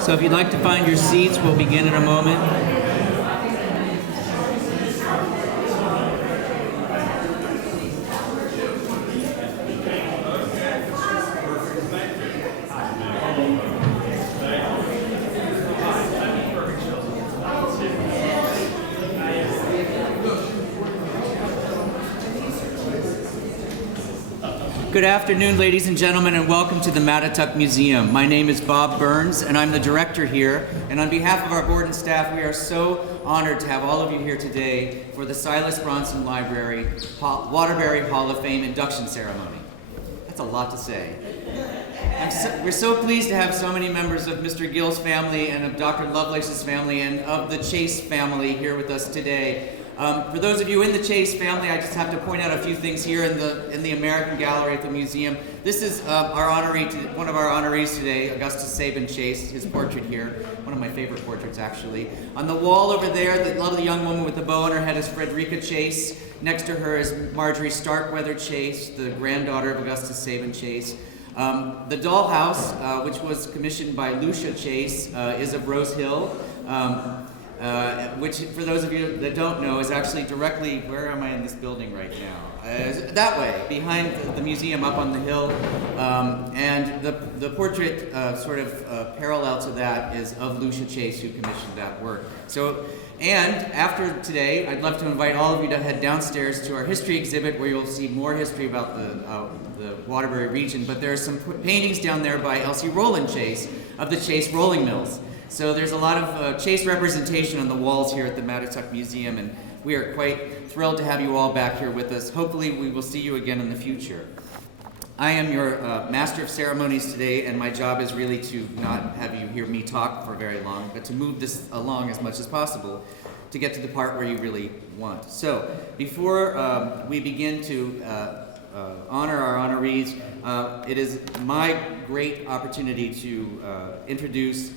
So if you'd like to find your seats, we'll begin in a moment. Good afternoon, ladies and gentlemen, and welcome to the Mattatuck Museum. My name is Bob Burns, and I'm the director here. And on behalf of our board and staff, we are so honored to have all of you here today for the Silas Bronson Library Waterbury Hall of Fame induction ceremony. That's a lot to say. We're so pleased to have so many members of Mr. Gill's family and of Dr. Lovelace's family and of the Chase family here with us today. For those of you in the Chase family, I just have to point out a few things here in the American Gallery at the museum. This is one of our honorees today, Augustus Sabin Chase, his portrait here. One of my favorite portraits, actually. On the wall over there, the lovely young woman with the bow on her head is Frederica Chase. Next to her is Marjorie Starkweather Chase, the granddaughter of Augustus Sabin Chase. The dollhouse, which was commissioned by Lucia Chase, is of Rose Hill. Which, for those of you that don't know, is actually directly, where am I in this building right now? That way, behind the museum up on the hill. And the portrait parallel to that is of Lucia Chase, who commissioned that work. And after today, I'd love to invite all of you to head downstairs to our history exhibit where you'll see more history about the Waterbury region. But there are some paintings down there by Elsie Rowland Chase of the Chase Rolling Mills. So there's a lot of Chase representation on the walls here at the Mattatuck Museum, and we are quite thrilled to have you all back here with us. Hopefully we will see you again in the future. I am your master of ceremonies today, and my job is really to not have you hear me talk for very long, but to move this along as much as possible to get to the part where you really want. So before we begin to honor our honorees, it is my great opportunity to introduce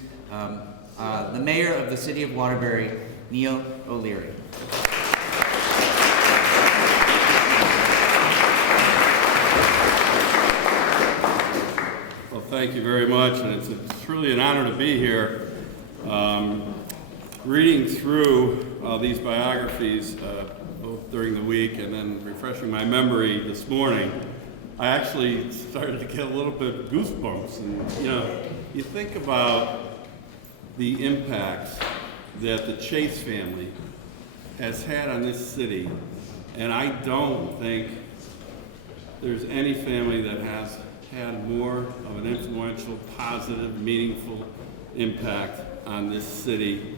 the mayor of the city of Waterbury, Neil O'Leary. Well, thank you very much, and it's truly an honor to be here. Reading through these biographies both during the week and then refreshing my memory this morning, I actually started to get a little bit of goosebumps. And you think about the impacts that the Chase family has had on this city, and I don't think there's any family that has had more of an influential, positive, meaningful impact on this city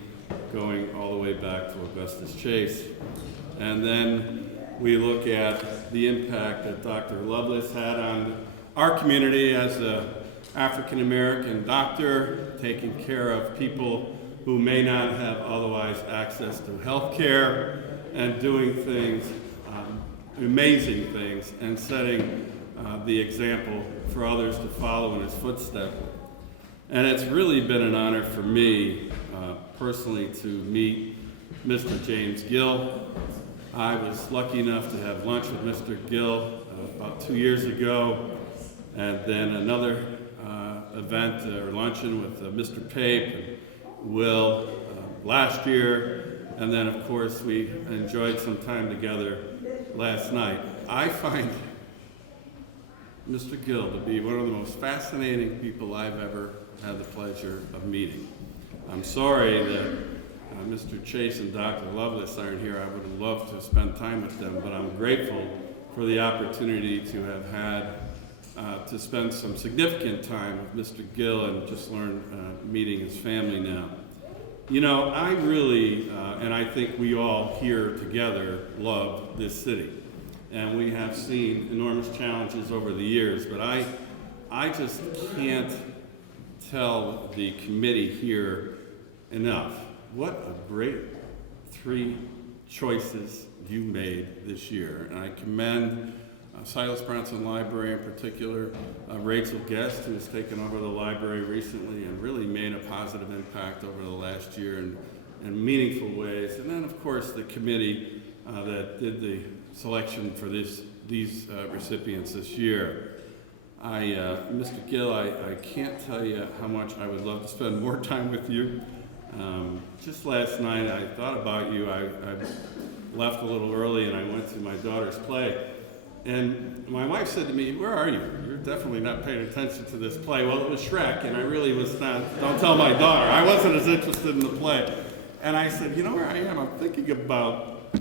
going all the way back to Augustus Chase. And then we look at the impact that Dr. Lovelace had on our community as a African-American doctor, taking care of people who may not have otherwise access to health care, and doing things, amazing things, and setting the example for others to follow in his footsteps. And it's really been an honor for me personally to meet Mr. James Gill. I was lucky enough to have lunch with Mr. Gill about 2 years ago, and then another event or luncheon with Mr. Pape and Will last year, and then of course we enjoyed some time together last night. I find Mr. Gill to be one of the most fascinating people I've ever had the pleasure of meeting. I'm sorry that Mr. Chase and Dr. Lovelace aren't here. I would have loved to spend time with them, but I'm grateful for the opportunity to have had to spend some significant time with Mr. Gill and just learn meeting his family now. I really, and I think we all here together, love this city. And we have seen enormous challenges over the years, but I just can't tell the committee here enough what a great 3 choices you made this year. And I commend Silas Bronson Library in particular, Rachel Guest, who has taken over the library recently and really made a positive impact over the last year in meaningful ways. And then, of course, the committee that did the selection for these recipients this year. Mr. Gill, I can't tell you how much I would love to spend more time with you. Just last night I thought about you. I left a little early and I went to my daughter's play. And my wife said to me, "Where are you? You're definitely not paying attention to this play." Well, it was Shrek, and I really was not. Don't tell my daughter. I wasn't as interested in the play. And I said, "You know where I am? I'm thinking about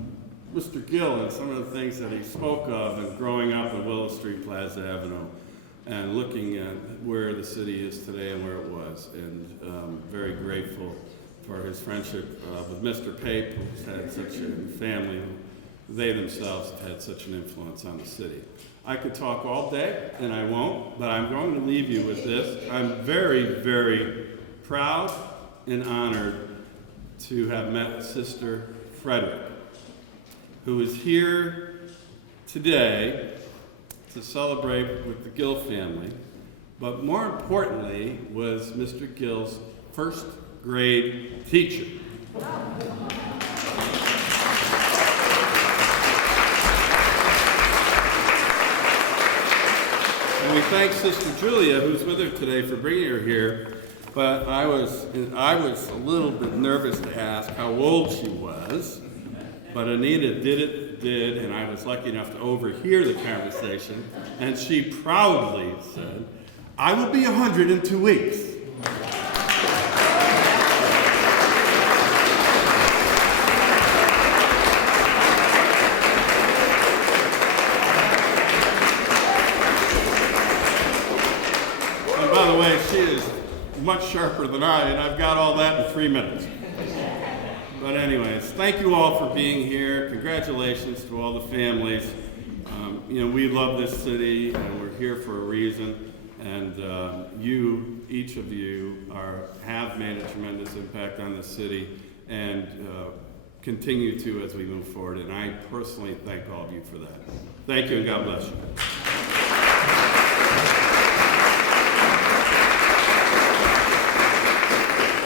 Mr. Gill and some of the things that he spoke of and growing up on Willow Street, Plaza Avenue, and looking at where the city is today and where it was. And very grateful for his friendship with Mr. Pape, who's had such a family. They themselves have had such an influence on the city. I could talk all day, and I won't, but I'm going to leave you with this. I'm very, very proud and honored to have met Sister Frederick, who is here today to celebrate with the Gill family, but more importantly was Mr. Gill's first grade teacher. And we thank Sister Julia, who's with her today, for bringing her here. But I was a little bit nervous to ask how old she was. But Anita did, and I was lucky enough to overhear the conversation. And she proudly said, "I will be 100 in 2 weeks." By the way, she is much sharper than I, and I've got all that in 3 minutes. But anyways, thank you all for being here. Congratulations to all the families. We love this city, and we're here for a reason. And each of you, have made a tremendous impact on the city, and continue to as we move forward. And I personally thank all of you for that. Thank you, and God bless you.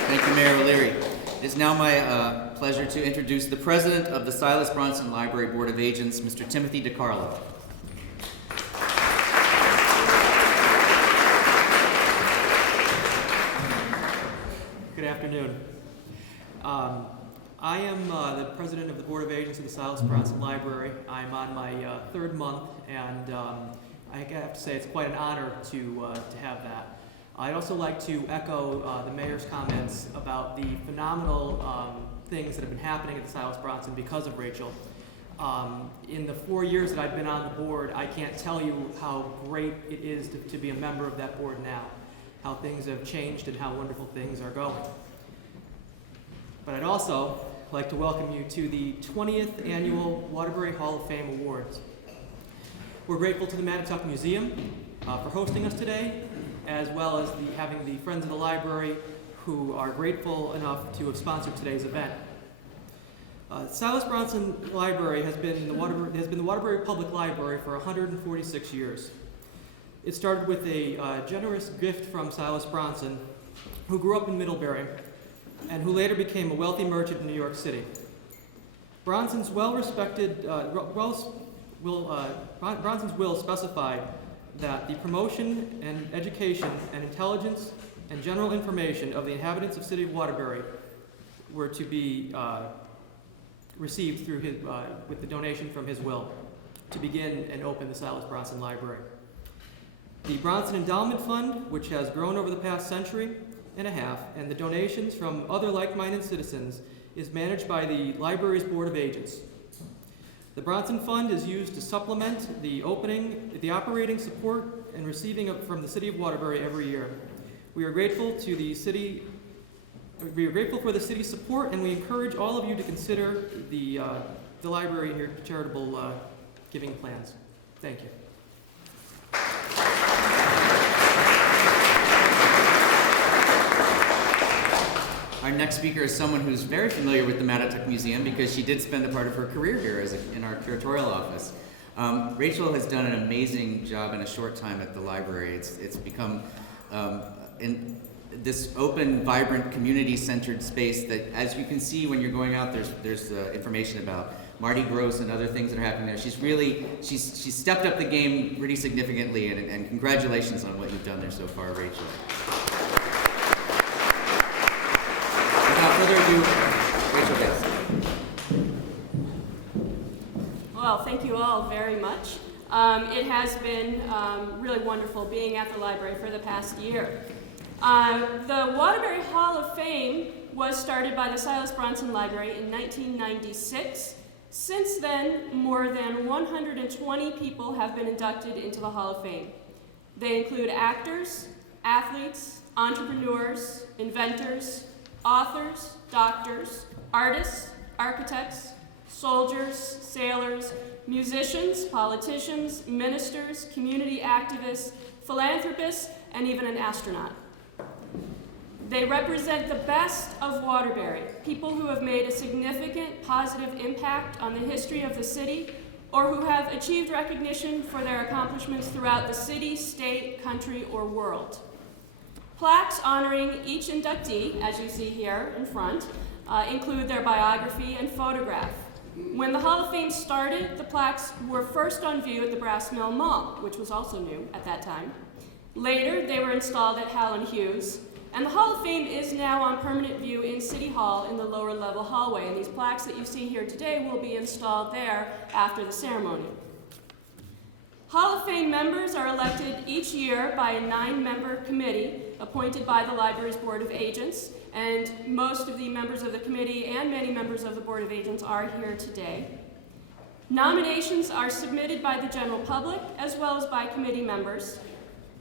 Thank you, Mayor O'Leary. It is now my pleasure to introduce the president of the Silas Bronson Library Board of Agents, Mr. Timothy DiCarlo. Good afternoon. I am the president of the Board of Agents of the Silas Bronson Library. I'm on my third month, and I have to say it's quite an honor to have that. I'd also like to echo the mayor's comments about the phenomenal things that have been happening at the Silas Bronson because of Rachel. In the 4 years that I've been on the board, I can't tell you how great it is to be a member of that board now, how things have changed and how wonderful things are going. But I'd also like to welcome you to the 20th Annual Waterbury Hall of Fame Awards. We're grateful to the Mattatuck Museum for hosting us today, as well as having the Friends of the Library who are grateful enough to have sponsored today's event. Silas Bronson Library has been the Waterbury Public Library for 146 years. It started with a generous gift from Silas Bronson, who grew up in Middlebury and who later became a wealthy merchant in New York City. Bronson's Bronson's will specified that the promotion and education and intelligence and general information of the inhabitants of the city of Waterbury were to be received through with the donation from his will to begin and open the Silas Bronson Library. The Bronson Endowment Fund, which has grown over the past century and a half, and the donations from other like-minded citizens, is managed by the library's Board of Agents. The Bronson Fund is used to supplement the operating support and receiving from the City of Waterbury every year. We are grateful for the city's support, and we encourage all of you to consider the library and your charitable giving plans. Thank you. Our next speaker is someone who's very familiar with the Mattatuck Museum because she did spend a part of her career here in our curatorial office. Rachel has done an amazing job in a short time at the library. It's become in this open, vibrant, community-centered space that, as you can see when you're going out, there's information about Mardi Gras and other things that are happening there. She's stepped up the game pretty significantly, and congratulations on what you've done there so far, Rachel. Without further ado, Rachel Bass. Well, thank you all very much. It has been really wonderful being at the library for the past year. The Waterbury Hall of Fame was started by the Silas Bronson Library in 1996. Since then, more than 120 people have been inducted into the Hall of Fame. They include actors, athletes, entrepreneurs, inventors, authors, doctors, artists, architects, soldiers, sailors, musicians, politicians, ministers, community activists, philanthropists, and even an astronaut. They represent the best of Waterbury, people who have made a significant positive impact on the history of the city, or who have achieved recognition for their accomplishments throughout the city, state, country, or world. Plaques honoring each inductee, as you see here in front, include their biography and photograph. When the Hall of Fame started, the plaques were first on view at the Brass Mill Mall, which was also new at that time. Later, they were installed at Howland Hughes, and the Hall of Fame is now on permanent view in City Hall in the lower level hallway, and these plaques that you see here today will be installed there after the ceremony. Hall of Fame members are elected each year by a 9-member committee appointed by the library's Board of Agents, and most of the members of the committee and many members of the Board of Agents are here today. Nominations are submitted by the general public as well as by committee members.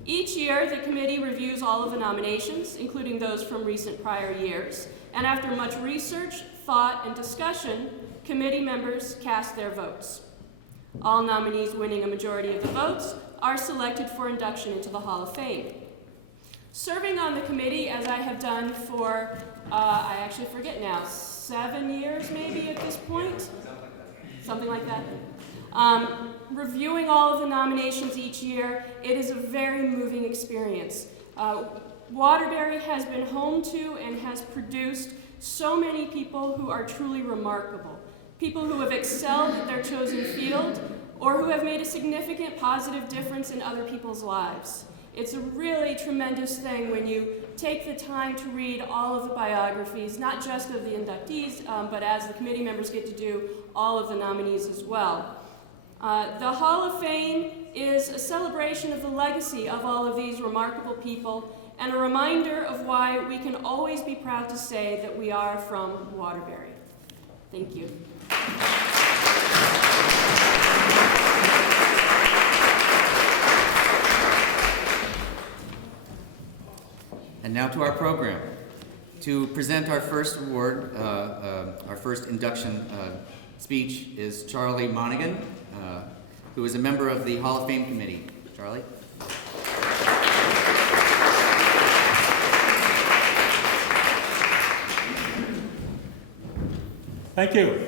Each year, the committee reviews all of the nominations, including those from recent prior years, and after much research, thought, and discussion, committee members cast their votes. All nominees winning a majority of the votes are selected for induction into the Hall of Fame. Serving on the committee, as I have done for, I actually forget now, 7 years maybe at this point? Something like that. Reviewing all of the nominations each year, it is a very moving experience. Waterbury has been home to and has produced so many people who are truly remarkable. People who have excelled at their chosen field or who have made a significant positive difference in other people's lives. It's a really tremendous thing when you take the time to read all of the biographies, not just of the inductees, but as the committee members get to do, all of the nominees as well. The Hall of Fame is a celebration of the legacy of all of these remarkable people and a reminder of why we can always be proud to say that we are from Waterbury. Thank you. And now to our program. To present our first award, our first induction speech is Charlie Monaghan, who is a member of the Hall of Fame Committee. Charlie? Thank you.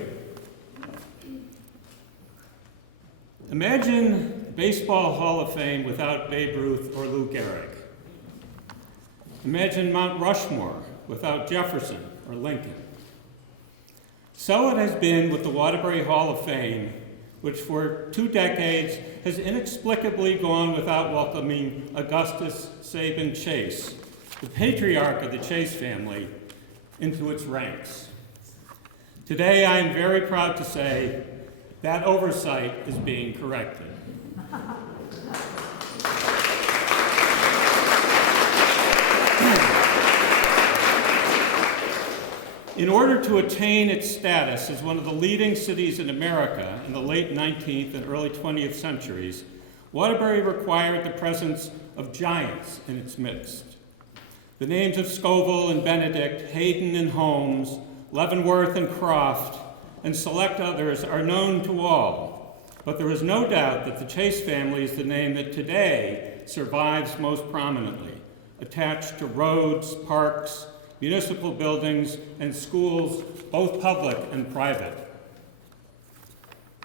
Imagine Baseball Hall of Fame without Babe Ruth or Lou Gehrig. Imagine Mount Rushmore without Jefferson or Lincoln. So it has been with the Waterbury Hall of Fame, which for 2 decades has inexplicably gone without welcoming Augustus Sabin Chase, the patriarch of the Chase family, into its ranks. Today, I am very proud to say that oversight is being corrected. In order to attain its status as one of the leading cities in America in the late 19th and early 20th centuries, Waterbury required the presence of giants in its midst. The names of Scoville and Benedict, Hayden and Holmes, Leavenworth and Croft, and select others are known to all, but there is no doubt that the Chase family is the name that today survives most prominently, attached to roads, parks, municipal buildings, and schools, both public and private.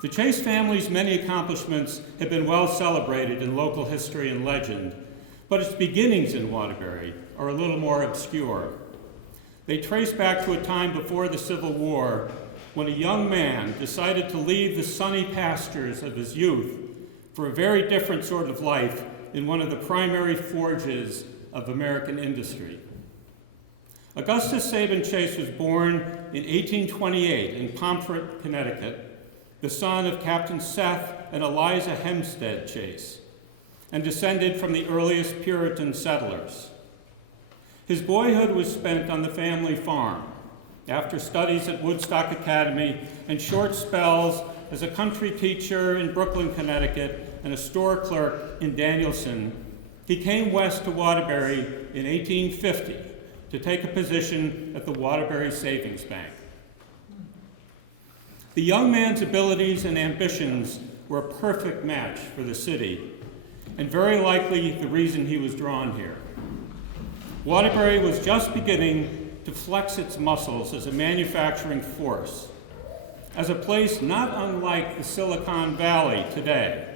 The Chase family's many accomplishments have been well celebrated in local history and legend, but its beginnings in Waterbury are a little more obscure. They trace back to a time before the Civil War when a young man decided to leave the sunny pastures of his youth for a very different sort of life in one of the primary forges of American industry. Augustus Sabin Chase was born in 1828 in Pomfret, Connecticut, the son of Captain Seth and Eliza Hempstead Chase, and descended from the earliest Puritan settlers. His boyhood was spent on the family farm, after studies at Woodstock Academy and short spells as a country teacher in Brooklyn, Connecticut, and a store clerk in Danielson. He came west to Waterbury in 1850 to take a position at the Waterbury Savings Bank. The young man's abilities and ambitions were a perfect match for the city, and very likely the reason he was drawn here. Waterbury was just beginning to flex its muscles as a manufacturing force, as a place not unlike the Silicon Valley today,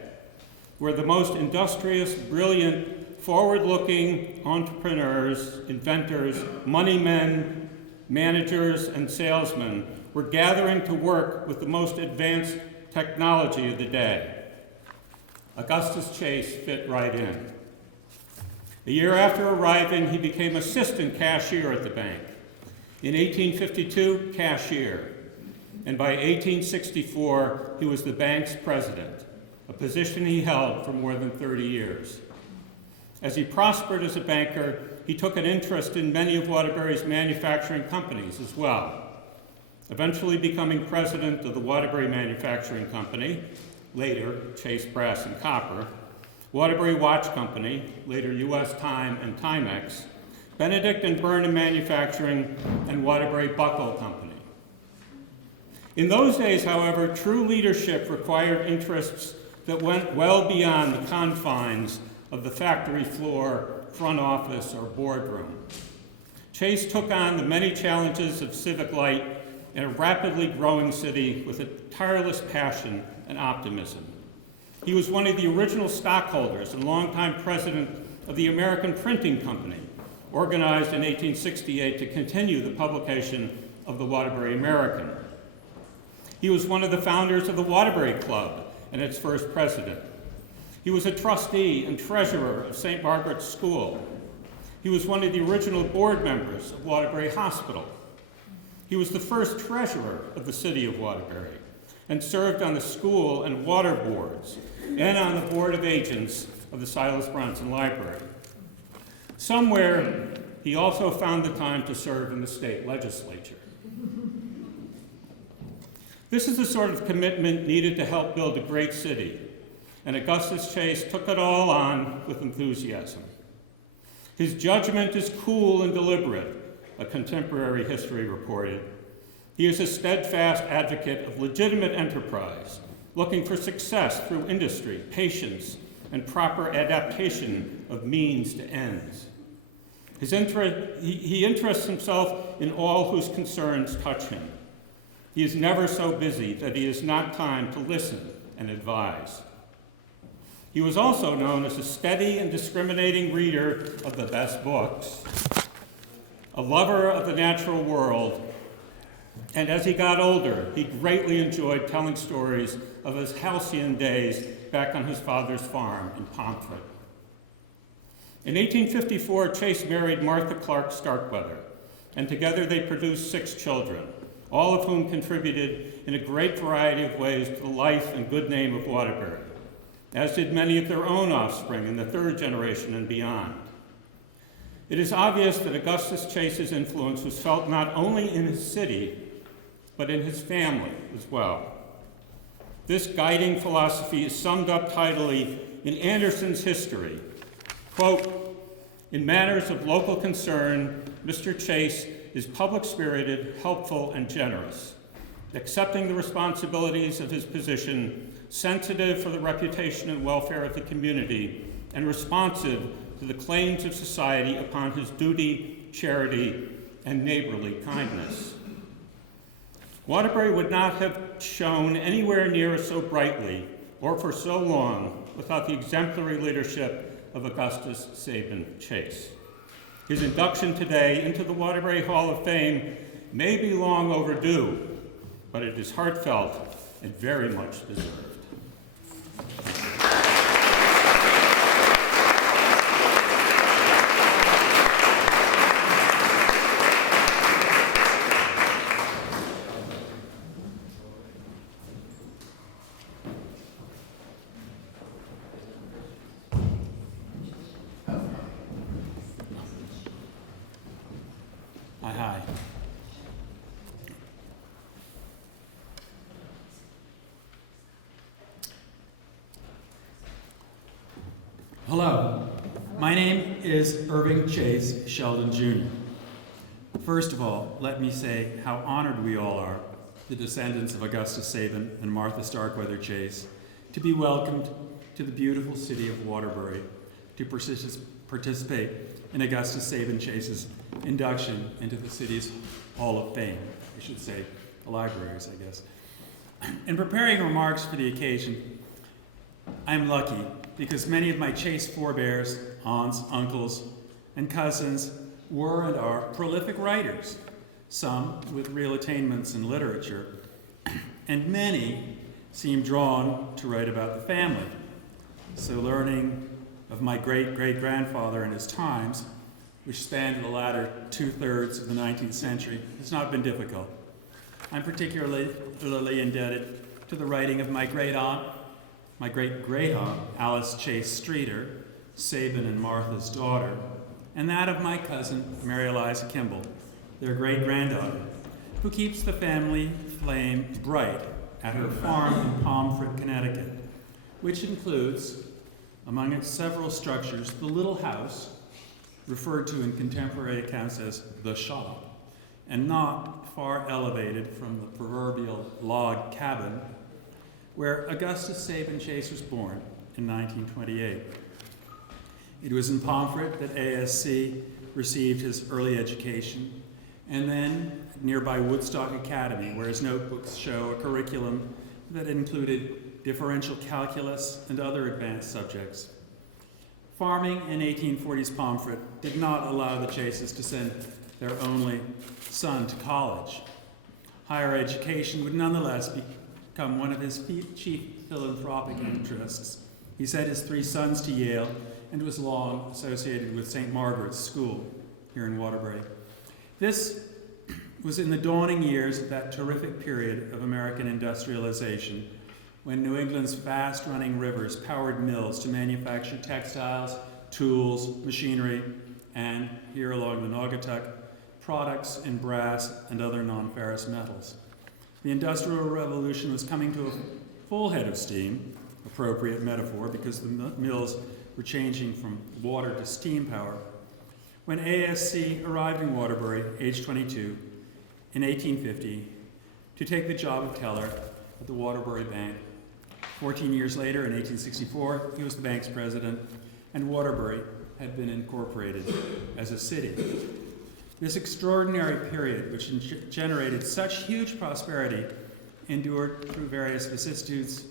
where the most industrious, brilliant, forward-looking entrepreneurs, inventors, money men, managers, and salesmen were gathering to work with the most advanced technology of the day. Augustus Chase fit right in. A year after arriving, he became assistant cashier at the bank. In 1852, cashier. And by 1864, he was the bank's president, a position he held for more than 30 years. As he prospered as a banker, he took an interest in many of Waterbury's manufacturing companies as well, eventually becoming president of the Waterbury Manufacturing Company, later Chase Brass and Copper, Waterbury Watch Company, later U.S. Time and Timex, Benedict and Burnham Manufacturing, and Waterbury Buckle Company. In those days, however, true leadership required interests that went well beyond the confines of the factory floor, front office, or boardroom. Chase took on the many challenges of civic life in a rapidly growing city with a tireless passion and optimism. He was one of the original stockholders and longtime president of the American Printing Company, organized in 1868 to continue the publication of the Waterbury American. He was one of the founders of the Waterbury Club and its first president. He was a trustee and treasurer of St. Margaret's School. He was one of the original board members of Waterbury Hospital. He was the first treasurer of the city of Waterbury and served on the school and water boards and on the board of agents of the Silas Bronson Library. Somewhere, he also found the time to serve in the state legislature. This is the sort of commitment needed to help build a great city, and Augustus Chase took it all on with enthusiasm. His judgment is cool and deliberate, a contemporary history reported. He is a steadfast advocate of legitimate enterprise, looking for success through industry, patience, and proper adaptation of means to ends. He interests himself in all whose concerns touch him. He is never so busy that he has not time to listen and advise. He was also known as a steady and discriminating reader of the best books, a lover of the natural world, and as he got older, he greatly enjoyed telling stories of his halcyon days back on his father's farm in Pomfret. In 1854, Chase married Martha Clark Starkweather, and together they produced 6 children, all of whom contributed in a great variety of ways to the life and good name of Waterbury, as did many of their own offspring in the 3rd generation and beyond. It is obvious that Augustus Chase's influence was felt not only in his city, but in his family as well. This guiding philosophy is summed up tidily in Anderson's history. Quote, "In matters of local concern, Mr. Chase is public-spirited, helpful, and generous, accepting the responsibilities of his position, sensitive for the reputation and welfare of the community, and responsive to the claims of society upon his duty, charity, and neighborly kindness." Waterbury would not have shone anywhere near so brightly or for so long without the exemplary leadership of Augustus Sabin Chase. His induction today into the Waterbury Hall of Fame may be long overdue, but it is heartfelt and very much deserved. Hi. Hello, my name is Irving Chase Sheldon Jr. First of all, let me say how honored we all are, the descendants of Augustus Sabin and Martha Starkweather Chase, to be welcomed to the beautiful city of Waterbury to participate in Augustus Sabin Chase's induction into the city's Hall of Fame. I should say the libraries, I guess. In preparing remarks for the occasion, I'm lucky because many of my Chase forebears, aunts, uncles, and cousins were and are prolific writers, some with real attainments in literature, and many seem drawn to write about the family. So learning of my great-great-grandfather and his times, which spanned the latter 2/3 of the 19th century, has not been difficult. I'm particularly indebted to the writing of my great-great-aunt, Alice Chase Streeter, Sabin and Martha's daughter, and that of my cousin, Mary Eliza Kimball, their great-granddaughter, who keeps the family flame bright at her farm in Pomfret, Connecticut, which includes, among its several structures, the little house, referred to in contemporary accounts as the shop, and not far elevated from the proverbial log cabin, where Augustus Sabin Chase was born in 1928. It was in Pomfret that ASC received his early education, and then nearby Woodstock Academy, where his notebooks show a curriculum that included differential calculus and other advanced subjects. Farming in 1840s Pomfret did not allow the Chases to send their only son to college. Higher education would nonetheless become one of his chief philanthropic interests. He sent his 3 sons to Yale and was long associated with St. Margaret's School here in Waterbury. This was in the dawning years of that terrific period of American industrialization, when New England's fast-running rivers powered mills to manufacture textiles, tools, machinery, and, here along the Naugatuck, products in brass and other non-ferrous metals. The Industrial Revolution was coming to a full head of steam, appropriate metaphor because the mills were changing from water to steam power, when ASC arrived in Waterbury, age 22, in 1850, to take the job of teller at the Waterbury Bank. 14 years later, in 1864, he was the bank's president, and Waterbury had been incorporated as a city. This extraordinary period, which generated such huge prosperity, endured through various vicissitudes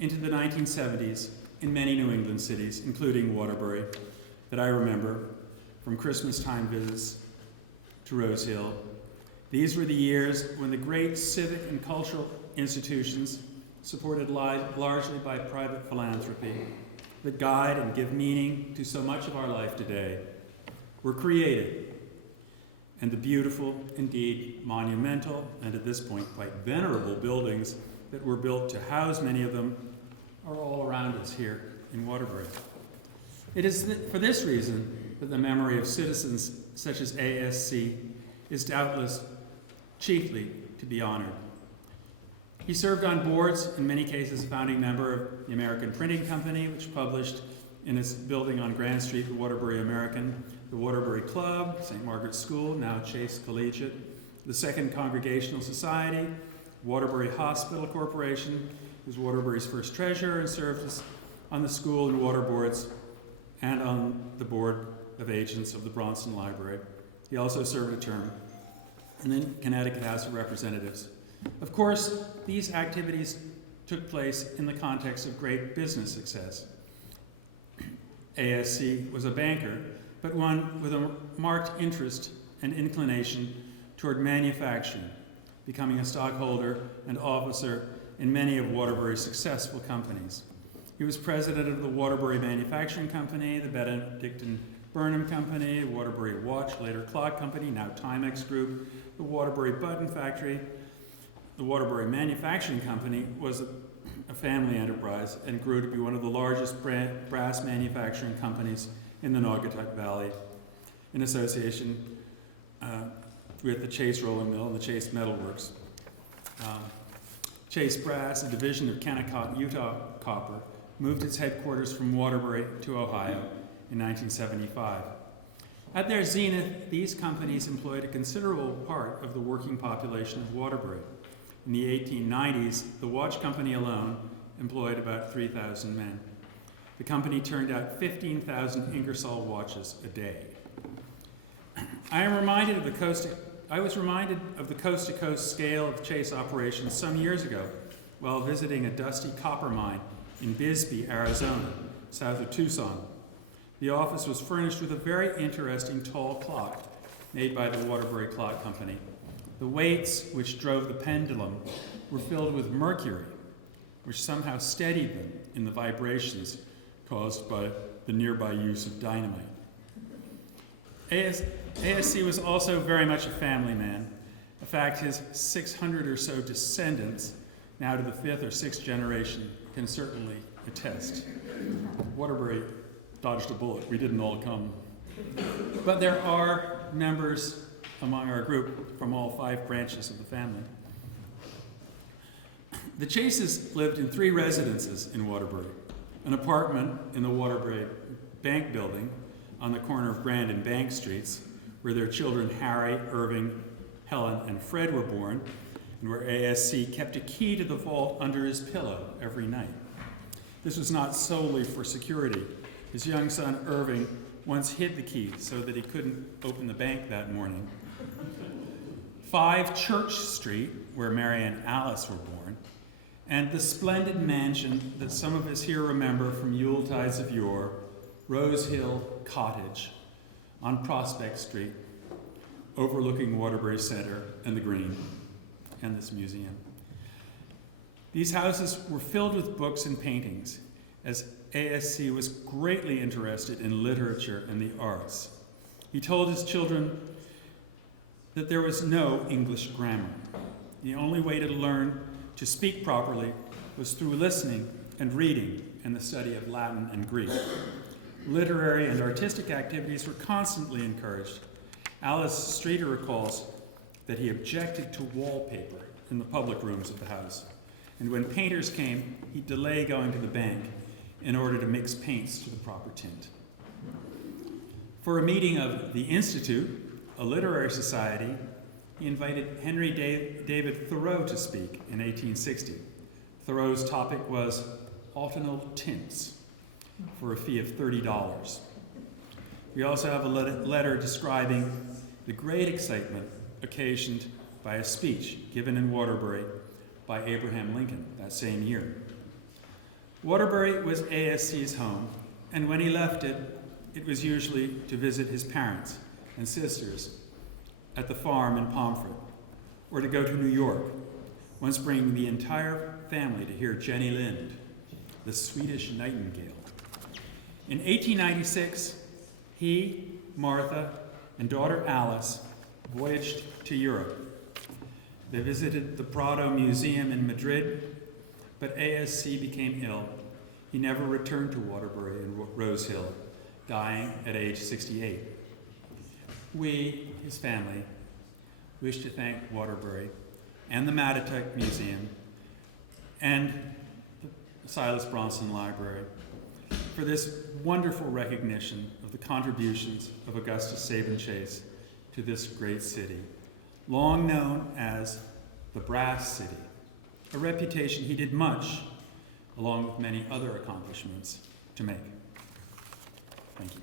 into the 1970s in many New England cities, including Waterbury, that I remember from Christmas time visits to Rose Hill. These were the years when the great civic and cultural institutions, supported largely by private philanthropy, that guide and give meaning to so much of our life today, were created. And the beautiful, indeed monumental, and at this point quite venerable buildings that were built to house many of them are all around us here in Waterbury. It is for this reason that the memory of citizens such as ASC is doubtless chiefly to be honored. He served on boards, in many cases a founding member of the American Printing Company, which published in its building on Grand Street, the Waterbury American, the Waterbury Club, St. Margaret's School, now Chase Collegiate, the Second Congregational Society, Waterbury Hospital Corporation, who was Waterbury's first treasurer and served on the school and water boards and on the board of agents of the Bronson Library. He also served a term in the Connecticut House of Representatives. Of course, these activities took place in the context of great business success. ASC was a banker, but one with a marked interest and inclination toward manufacturing, becoming a stockholder and officer in many of Waterbury's successful companies. He was president of the Waterbury Manufacturing Company, the Benedict and Burnham Company, Waterbury Watch, later Clock Company, now Timex Group, the Waterbury Button Factory. The Waterbury Manufacturing Company was a family enterprise and grew to be one of the largest brass manufacturing companies in the Naugatuck Valley, in association with the Chase Rolling Mill and the Chase Metal Works. Chase Brass, a division of Kennecott, Utah Copper, moved its headquarters from Waterbury to Ohio in 1975. At their zenith, these companies employed a considerable part of the working population of Waterbury. In the 1890s, the watch company alone employed about 3,000 men. The company turned out 15,000 Ingersoll watches a day. I was reminded of the coast-to-coast scale of Chase operations some years ago while visiting a dusty copper mine in Bisbee, Arizona, south of Tucson. The office was furnished with a very interesting tall clock made by the Waterbury Clock Company. The weights which drove the pendulum were filled with mercury, which somehow steadied them in the vibrations caused by the nearby use of dynamite. ASC was also very much a family man. In fact, his 600 or so descendants, now to the 5th or 6th generation, can certainly attest. Waterbury dodged a bullet. We didn't all come. But there are members among our group from all 5 branches of the family. The Chases lived in 3 residences in Waterbury: an apartment in the Waterbury Bank Building on the corner of Grand and Bank Streets, where their children Harry, Irving, Helen, and Fred were born, and where ASC kept a key to the vault under his pillow every night. This was not solely for security. His young son Irving once hid the key so that he couldn't open the bank that morning. 5 Church Street, where Mary and Alice were born, and the splendid mansion that some of us here remember from Yuletides of yore, Rose Hill Cottage on Prospect Street, overlooking Waterbury Center and the Green and this museum. These houses were filled with books and paintings, as ASC was greatly interested in literature and the arts. He told his children that there was no English grammar. The only way to learn to speak properly was through listening and reading and the study of Latin and Greek. Literary and artistic activities were constantly encouraged. Alice Streeter recalls that he objected to wallpaper in the public rooms of the house, and when painters came, he'd delay going to the bank in order to mix paints to the proper tint. For a meeting of the Institute, a literary society, he invited Henry David Thoreau to speak in 1860. Thoreau's topic was autumnal tints for a fee of $30. We also have a letter describing the great excitement occasioned by a speech given in Waterbury by Abraham Lincoln that same year. Waterbury was ASC's home, and when he left it, it was usually to visit his parents and sisters at the farm in Pomfret, or to go to New York, once bringing the entire family to hear Jenny Lind, the Swedish nightingale. In 1896, he, Martha, and daughter Alice voyaged to Europe. They visited the Prado Museum in Madrid, but ASC became ill. He never returned to Waterbury and Rose Hill, dying at age 68. We, his family, wish to thank Waterbury and the Mattatuck Museum and the Silas Bronson Library for this wonderful recognition of the contributions of Augustus Sabin Chase to this great city, long known as the Brass City, a reputation he did much, along with many other accomplishments, to make. Thank you.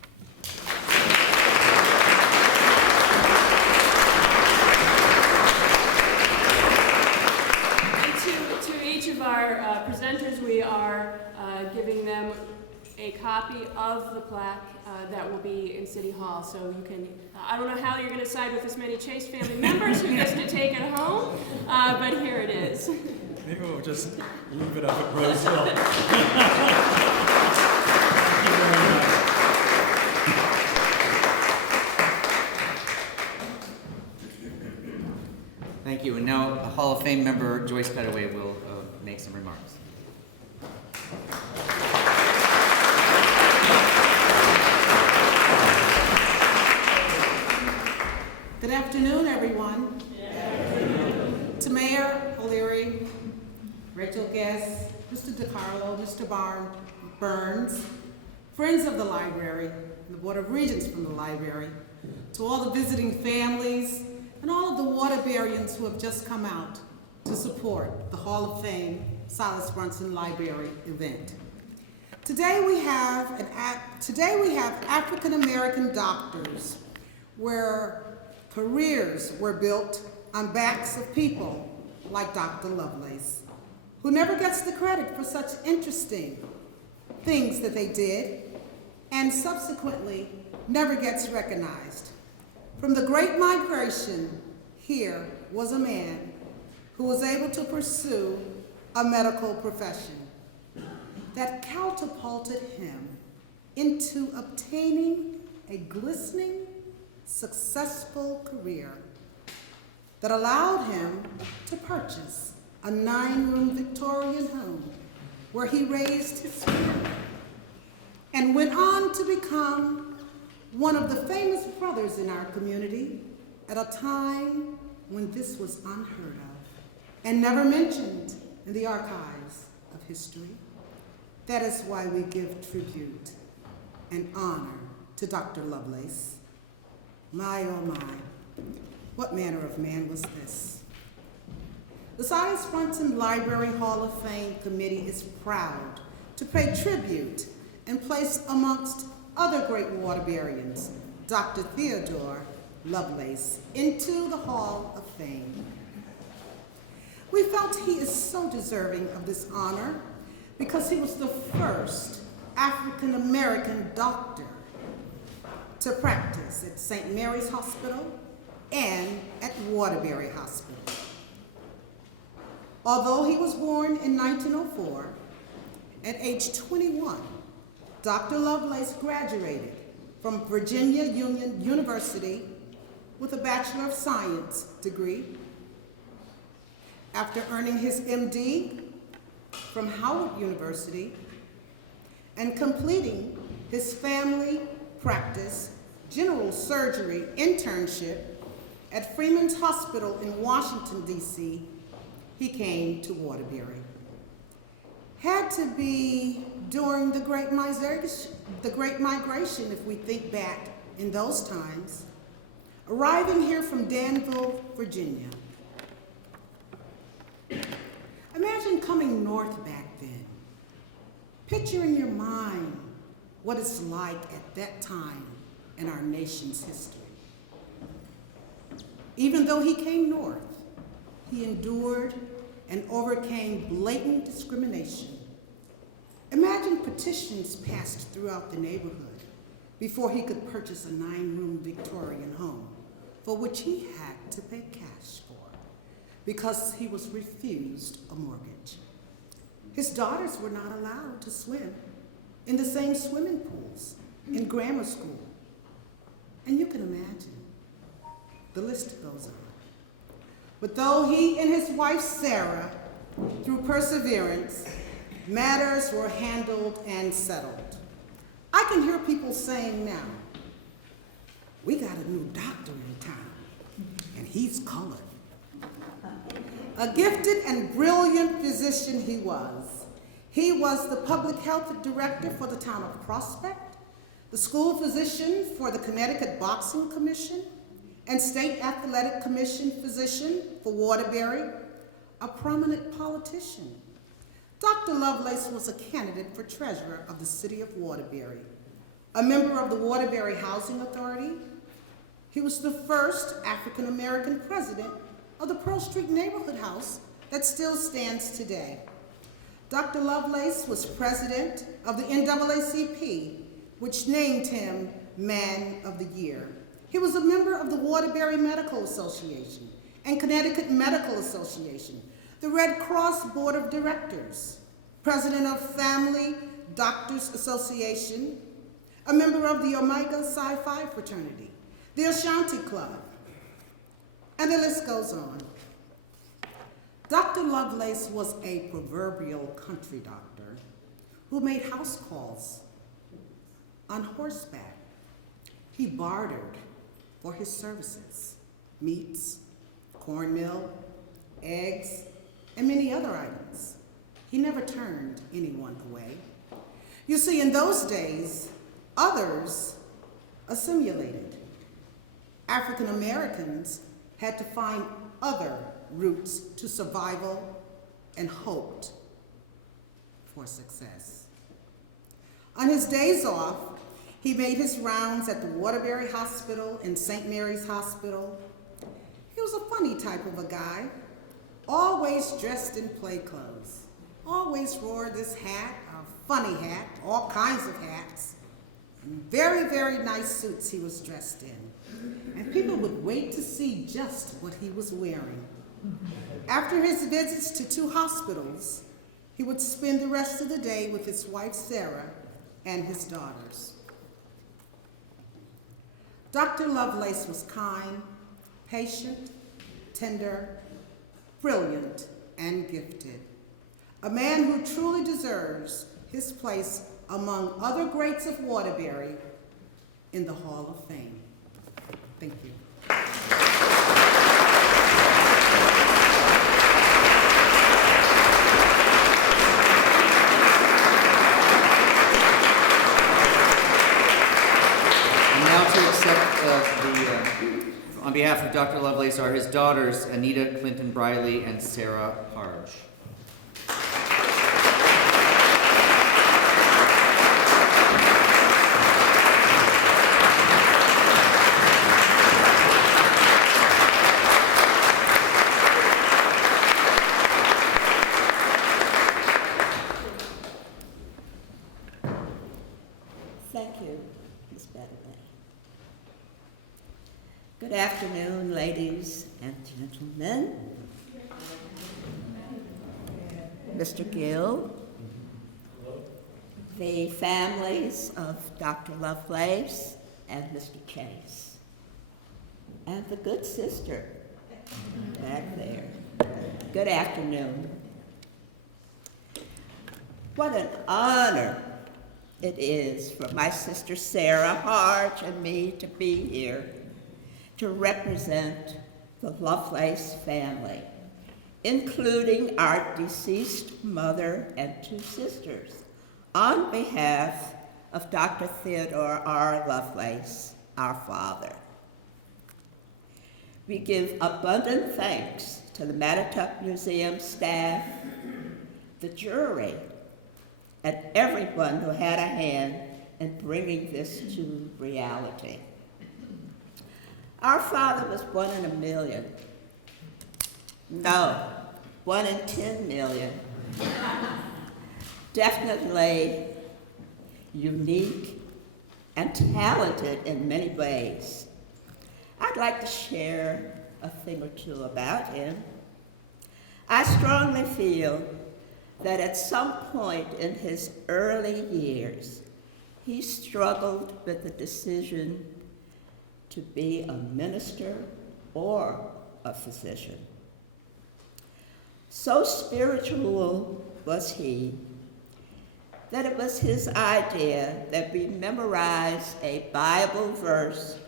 And to each of our presenters, we are giving them a copy of the plaque that will be in City Hall. So you can, I don't know how you're going to side with as many Chase family members who gets to take it home, but here it is. Maybe we'll just leave it up at Rose Hill. Thank you very much. Thank you. And now Hall of Fame member Joyce Pettaway will make some remarks. Good afternoon, everyone. To Mayor O'Leary, Rachel Guest, Mr. DiCarlo, Mr. Burns, friends of the library, and the Board of Regents from the library, to all the visiting families, and all of the Waterburyans who have just come out to support the Hall of Fame Silas Brunson Library event. Today we have African American doctors where careers were built on backs of people like Dr. Lovelace, who never gets the credit for such interesting things that they did and subsequently never gets recognized. From the Great Migration, here was a man who was able to pursue a medical profession that catapulted him into obtaining a glistening, successful career that allowed him to purchase a 9-room Victorian home where he raised his family and went on to become one of the famous brothers in our community at a time when this was unheard of and never mentioned in the archives of history. That is why we give tribute and honor to Dr. Lovelace. My, oh my, what manner of man was this? The Silas Brunson Library Hall of Fame Committee is proud to pay tribute and place amongst other great Waterburyans, Dr. Theodore Lovelace, into the Hall of Fame. We felt he is so deserving of this honor because he was the first African American doctor to practice at St. Mary's Hospital and at Waterbury Hospital. Although he was born in 1904, at age 21, Dr. Lovelace graduated from Virginia Union University with a Bachelor of Science degree. After earning his MD from Howard University and completing his family practice general surgery internship at Freeman's Hospital in Washington, D.C., he came to Waterbury. Had to be during the Great Migration, if we think back in those times, arriving here from Danville, Virginia. Imagine coming north back then. Picture in your mind what it's like at that time in our nation's history. Even though he came north, he endured and overcame blatant discrimination. Imagine petitions passed throughout the neighborhood before he could purchase a 9-room Victorian home, for which he had to pay cash for because he was refused a mortgage. His daughters were not allowed to swim in the same swimming pools in grammar school. And you can imagine, the list goes on. But though he and his wife Sarah, through perseverance, matters were handled and settled. I can hear people saying now, we got a new doctor in town, and he's colored. A gifted and brilliant physician he was. He was the public health director for the town of Prospect, the school physician for the Connecticut Boxing Commission, and State Athletic Commission physician for Waterbury, a prominent politician. Dr. Lovelace was a candidate for treasurer of the city of Waterbury, a member of the Waterbury Housing Authority. He was the first African American president of the Pearl Street Neighborhood House that still stands today. Dr. Lovelace was president of the NAACP which named him Man of the Year. He was a member of the Waterbury Medical Association and Connecticut Medical Association, the Red Cross Board of Directors, president of Family Doctors Association, a member of the Omega Psi Phi fraternity, the Ashanti Club, and the list goes on. Dr. Lovelace was a proverbial country doctor who made house calls on horseback. He bartered for his services, meats, cornmeal, eggs, and many other items. He never turned anyone away. You see, in those days, others assimilated. African Americans had to find other routes to survival and hoped for success. On his days off, he made his rounds at the Waterbury Hospital and St. Mary's Hospital. He was a funny type of a guy, always dressed in play clothes, always wore this hat, a funny hat, all kinds of hats, and very, very nice suits he was dressed in. And people would wait to see just what he was wearing. After his visits to 2 hospitals, he would spend the rest of the day with his wife, Sarah, and his daughters. Dr. Lovelace was kind, patient, tender, brilliant, and gifted. A man who truly deserves his place among other greats of Waterbury in the Hall of Fame. Thank you. On behalf of Dr. Lovelace are his daughters, Anita Clinton Briley and Sarah Harge. Thank you, Ms. Bettaway. Good afternoon, ladies and gentlemen. Mr. Gill, the families of Dr. Lovelace and Mr. Chase, and the good sister back there. Good afternoon. What an honor it is for my sister Sarah Harge and me to be here to represent the Lovelace family, including our deceased mother and 2 sisters, on behalf of Dr. Theodore R. Lovelace, our father. We give abundant thanks to the Mattatuck Museum staff, the jury, and everyone who had a hand in bringing this to reality. Our father was 1 in a million. No, 1 in 10 million. Definitely unique and talented in many ways. I'd like to share a thing or 2 about him. I strongly feel that at some point in his early years, he struggled with the decision to be a minister or a physician. So spiritual was he that it was his idea that we memorize a Bible verse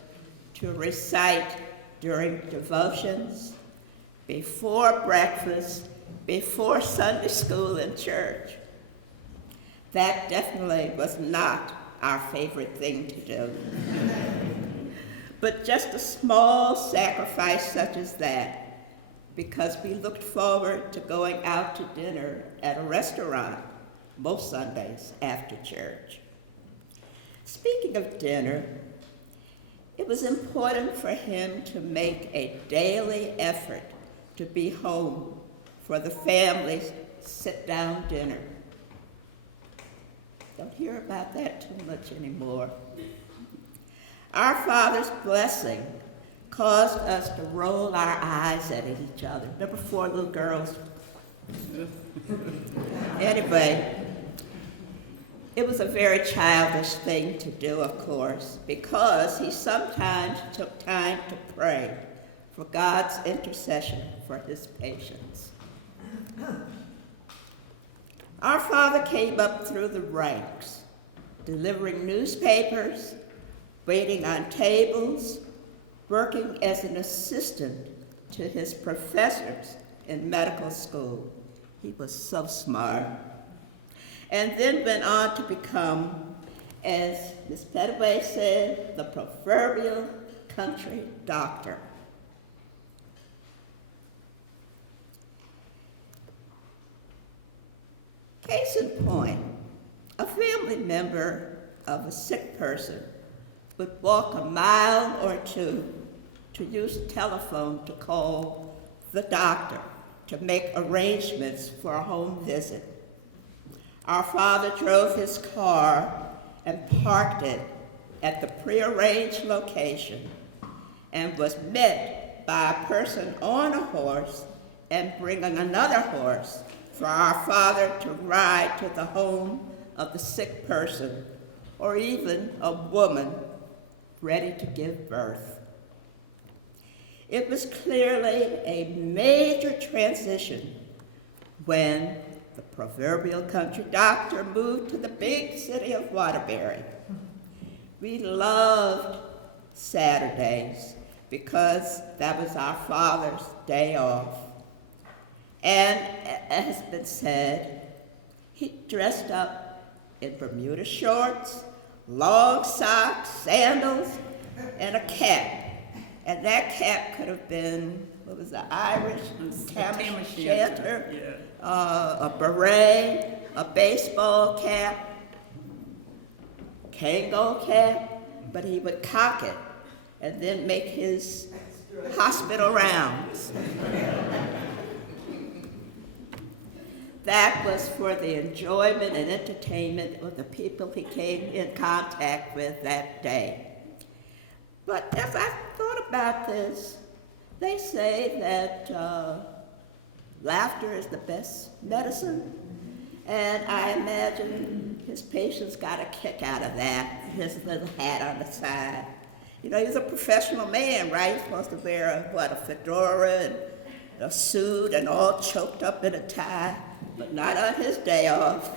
to recite during devotions, before breakfast, before Sunday school and church. That definitely was not our favorite thing to do. But just a small sacrifice such as that, because we looked forward to going out to dinner at a restaurant most Sundays after church. Speaking of dinner, it was important for him to make a daily effort to be home for the family's sit-down dinner. Don't hear about that too much anymore. Our Father's blessing caused us to roll our eyes at each other. Remember 4 little girls? Anyway, it was a very childish thing to do, of course, because he sometimes took time to pray for God's intercession for his patients. Our Father came up through the ranks, delivering newspapers, waiting on tables, working as an assistant to his professors in medical school. He was so smart. And then went on to become, as Ms. Pettaway said, the proverbial country doctor. Case in point, a family member of a sick person would walk a mile or two to use the telephone to call the doctor to make arrangements for a home visit. Our Father drove his car and parked it at the prearranged location and was met by a person on a horse and bringing another horse for our Father to ride to the home of the sick person, or even a woman ready to give birth. It was clearly a major transition when the proverbial country doctor moved to the big city of Waterbury. We loved Saturdays because that was our Father's day off. And as has been said, he dressed up in Bermuda shorts, long socks, sandals, and a cap. And that cap could have been, what was it, Irish, tam o' shanter, a beret, a baseball cap, Kango cap, but he would cock it and then make his hospital rounds. That was for the enjoyment and entertainment of the people he came in contact with that day. But as I thought about this, they say that laughter is the best medicine, and I imagine his patients got a kick out of that, his little hat on the side. You know, he's a professional man, right? He's supposed to wear a fedora and a suit and all choked up in a tie, but not on his day off.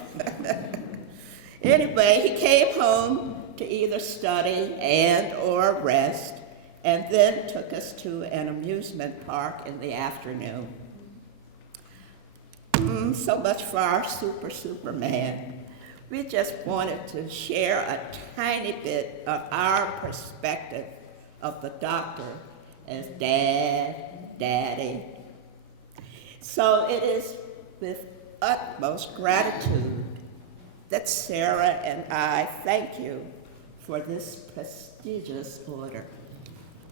Anyway, he came home to either study and or rest, and then took us to an amusement park in the afternoon. So much for our Superman. We just wanted to share a tiny bit of our perspective of the doctor as Dad, Daddy. So it is with utmost gratitude that Sarah and I thank you for this prestigious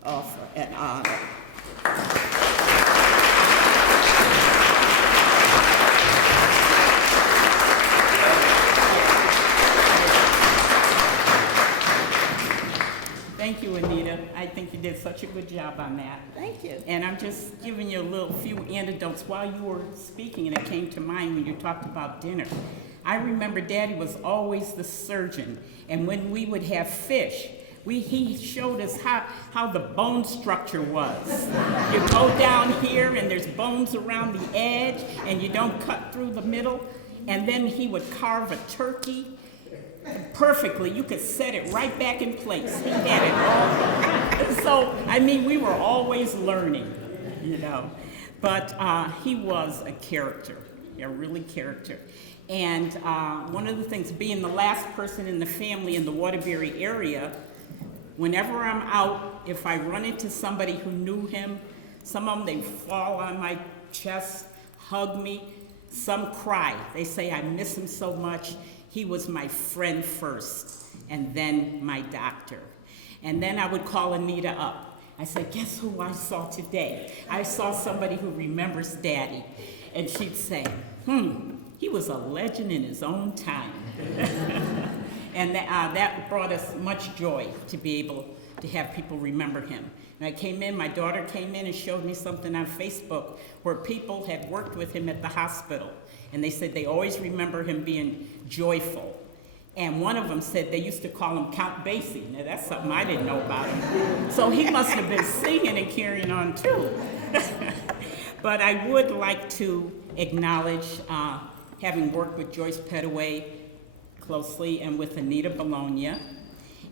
offer and honor. Thank you, Anita. I think you did such a good job on that. Thank you. And I'm just giving you a few anecdotes while you were speaking, and it came to mind when you talked about dinner. I remember Daddy was always the surgeon, and when we would have fish, he showed us how the bone structure was. You go down here, and there's bones around the edge, and you don't cut through the middle, and then he would carve a turkey perfectly. You could set it right back in place. He had it all. So, I mean, we were always learning, you know. But he was a character, a really character. And one of the things, being the last person in the family in the Waterbury area, whenever I'm out, if I run into somebody who knew him, some of them, they fall on my chest, hug me. Some cry. They say, I miss him so much. He was my friend first, and then my doctor. And then I would call Anita up. I said, guess who I saw today? I saw somebody who remembers Daddy. And she'd say, he He was a legend in his own time. And that brought us much joy to be able to have people remember him. And I came in, my daughter came in and showed me something on Facebook where people had worked with him at the hospital. And they said they always remember him being joyful. And one of them said they used to call him Count Basie. Now that's something I didn't know about him. So he must have been singing and carrying on too. But I would like to acknowledge having worked with Joyce Pettaway closely and with Anita Bologna.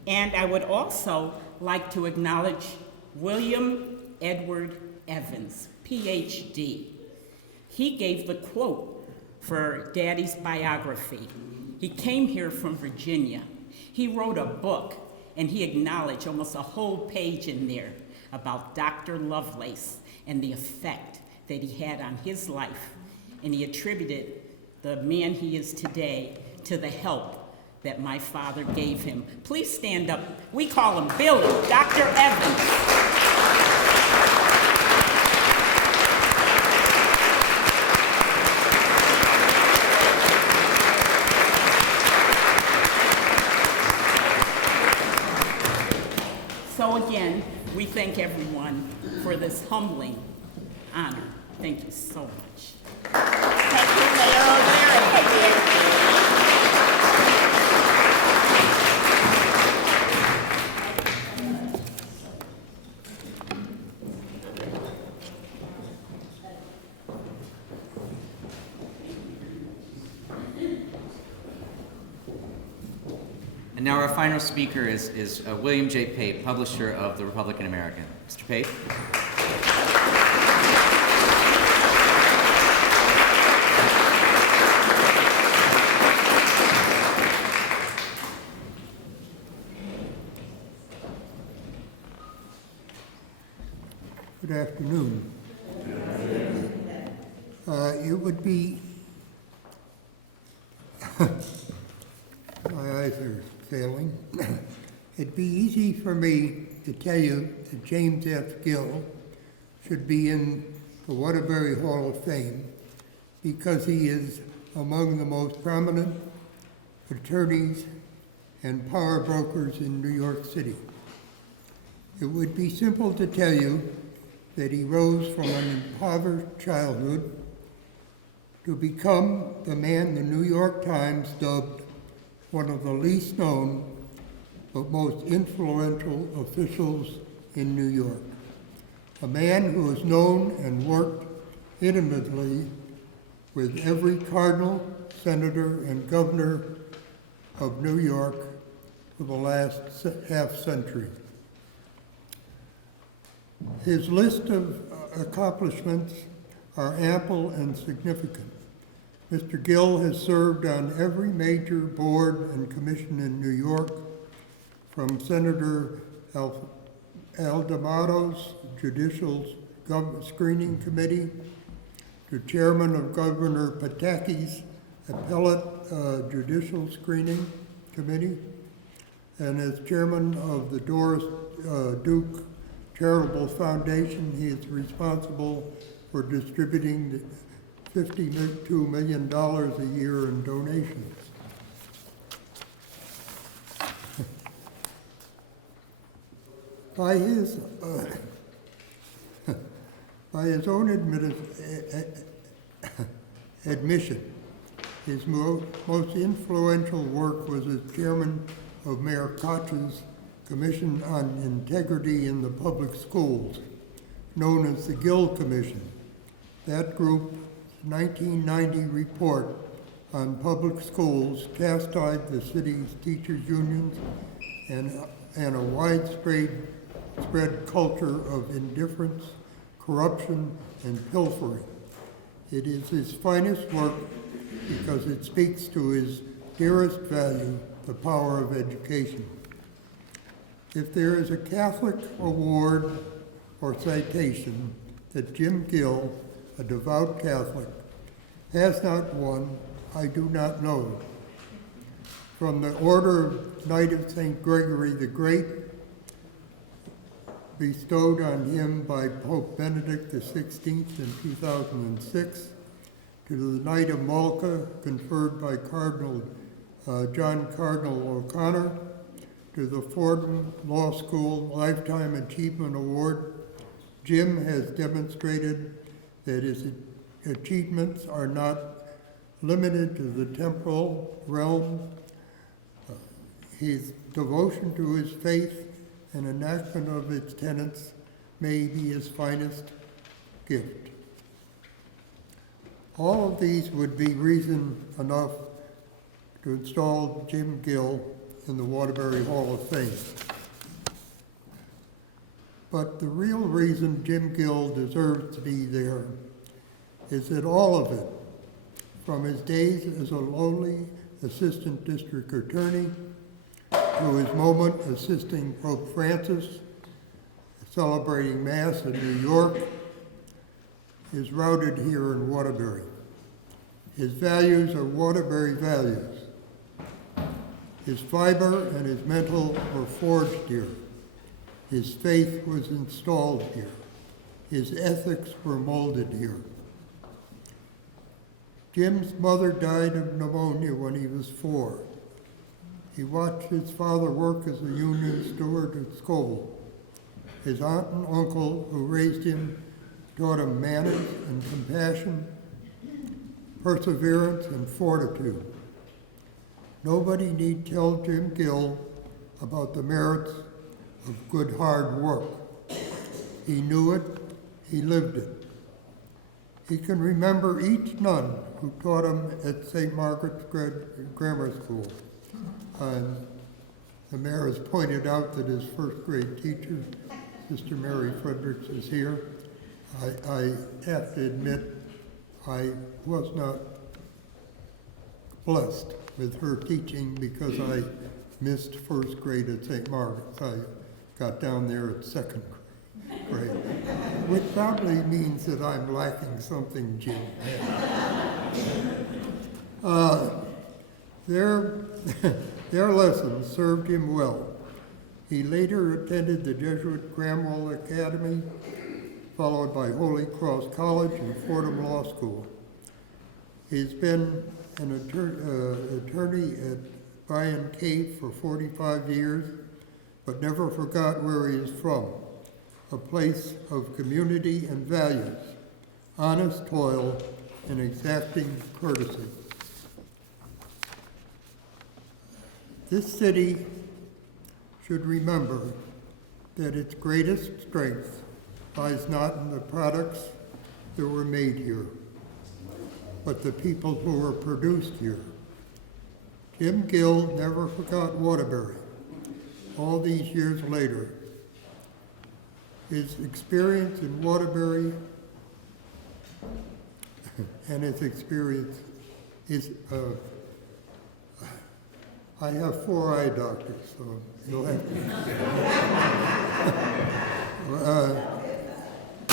And I would also like to acknowledge William Edward Evans, PhD. He gave the quote for Daddy's biography. He came here from Virginia. He wrote a book, and he acknowledged almost a whole page in there about Dr. Lovelace and the effect that he had on his life. And he attributed the man he is today to the help that my father gave him. Please stand up. We call him Billy, Dr. Evans. So again, we thank everyone for this humbling honor. Thank you so much. Thank you, Mayor O'Leary. And now our final speaker is William J. Pape, publisher of the Republican American. Mr. Pape. Good afternoon. It would be, my eyes are failing. It'd be easy for me to tell you that James F. Gill should be in the Waterbury Hall of Fame because he is among the most prominent attorneys and power brokers in New York City. It would be simple to tell you that he rose from an impoverished childhood to become the man the New York Times dubbed one of the least known but most influential officials in New York. A man who has known and worked intimately with every cardinal, senator, and governor of New York for the last half century. His list of accomplishments are ample and significant. Mr. Gill has served on every major board and commission in New York, from Senator Al D'Amato's Judicial Screening Committee to Chairman of Governor Pataki's Appellate Judicial Screening Committee, and as Chairman of the Doris Duke Charitable Foundation, he is responsible for distributing $52 million a year in donations. By his own admission, his most influential work was as chairman of Mayor Koch's Commission on Integrity in the Public Schools, known as the Gill Commission. That group's 1990 report on public schools chastised the city's teachers' unions and a widespread culture of indifference, corruption, and pilfering. It is his finest work because it speaks to his dearest value, the power of education. If there is a Catholic award or citation that Jim Gill, a devout Catholic, has not won, I do not know. From the Order of Knight of St. Gregory the Great, bestowed on him by Pope Benedict XVI in 2006, to the Knight of Malta conferred by Cardinal John Cardinal O'Connor, to the Fordham Law School Lifetime Achievement Award, Jim has demonstrated that his achievements are not limited to the temporal realm. His devotion to his faith and enactment of its tenets may be his finest gift. All of these would be reason enough to install Jim Gill in the Waterbury Hall of Fame. But the real reason Jim Gill deserves to be there is that all of it, from his days as a lowly assistant district attorney to his moment assisting Pope Francis, celebrating Mass in New York, is routed here in Waterbury. His values are Waterbury values. His fiber and his mental were forged here. His faith was installed here. His ethics were molded here. Jim's mother died of pneumonia when he was 4. He watched his father work as a union steward at Scoville. His aunt and uncle, who raised him, taught him manners and compassion, perseverance and fortitude. Nobody need tell Jim Gill about the merits of good hard work. He knew it, he lived it. He can remember each nun who taught him at St. Margaret's Grammar School. And the mayor has pointed out that his first grade teacher, Sister Mary Fredericks, is here. I have to admit, I was not blessed with her teaching because I missed first grade at St. Margaret's. I got down there at second grade, which probably means that I'm lacking something Jim had. Their lessons served him well. He later attended the Jesuit Cranwell Academy, followed by Holy Cross College and Fordham Law School. He's been an attorney at Bryan Cave for 45 years, but never forgot where he is from, a place of community and values, honest toil, and exacting courtesy. This city should remember that its greatest strength lies not in the products that were made here, but the people who were produced here. Jim Gill never forgot Waterbury. All these years later, his experience in Waterbury and his experience is, I have 4 eye doctors, so you'll have to.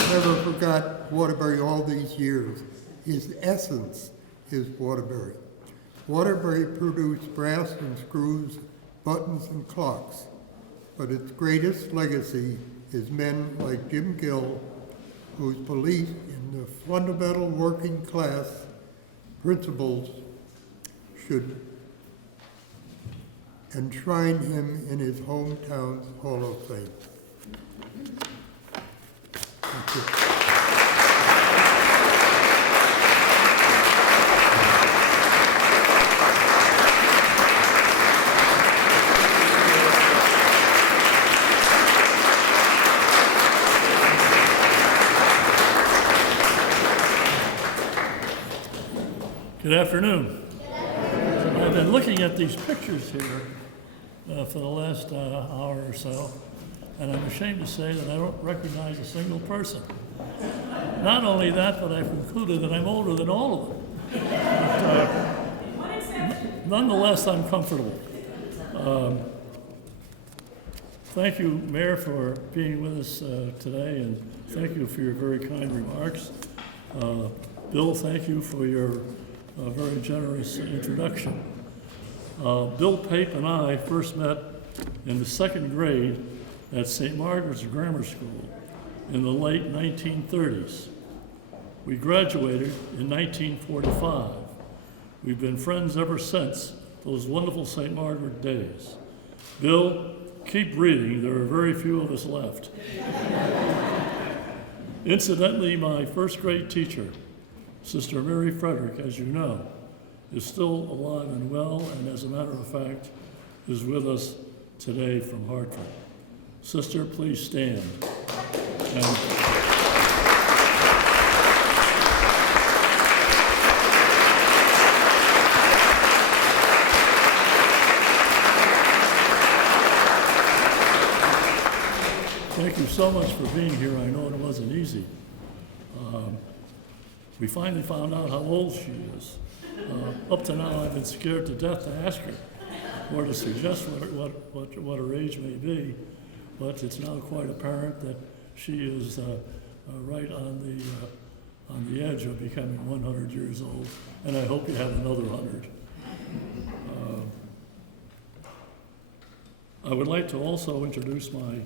Never forgot Waterbury all these years. His essence is Waterbury. Waterbury produced brass and screws, buttons and clocks, but its greatest legacy is men like Jim Gill, whose belief in the fundamental working class principles should enshrine him in his hometown's Hall of Fame. Thank you. Good afternoon. I've been looking at these pictures here for the last hour or so, and I'm ashamed to say that I don't recognize a single person. Not only that, but I've concluded that I'm older than all of them. But, nonetheless, I'm comfortable. Thank you, Mayor, for being with us today, and thank you for your very kind remarks. Bill, thank you for your very generous introduction. Bill Pape and I first met in the 2nd grade at St. Margaret's Grammar School in the late 1930s. We graduated in 1945. We've been friends ever since those wonderful St. Margaret days. Bill, keep breathing. There are very few of us left. Incidentally, my first grade teacher, Sister Mary Frederick, as you know, is still alive and well, and as a matter of fact, is with us today from Hartford. Sister, please stand. Thank you so much for being here. I know it wasn't easy. We finally found out how old she is. Up to now, I've been scared to death to ask her or to suggest what her age may be, but it's now quite apparent that she is right on the edge of becoming 100 years old, and I hope you have another 100. I would like to also introduce my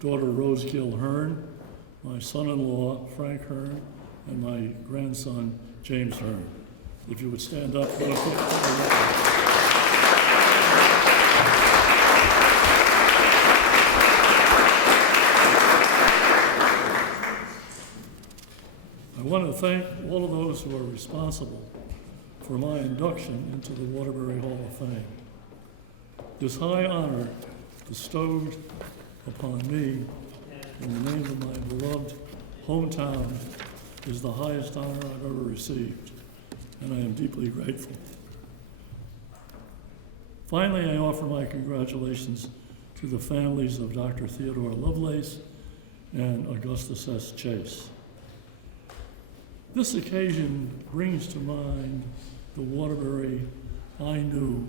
daughter Rose Gill Hearn, my son-in-law Frank Hearn, and my grandson James Hearn. If you would stand up real quick. I want to thank all of those who are responsible for my induction into the Waterbury Hall of Fame. This high honor bestowed upon me in the name of my beloved hometown is the highest honor I've ever received, and I am deeply grateful. Finally, I offer my congratulations to the families of Dr. Theodore Lovelace and Augustus S. Chase. This occasion brings to mind the Waterbury I knew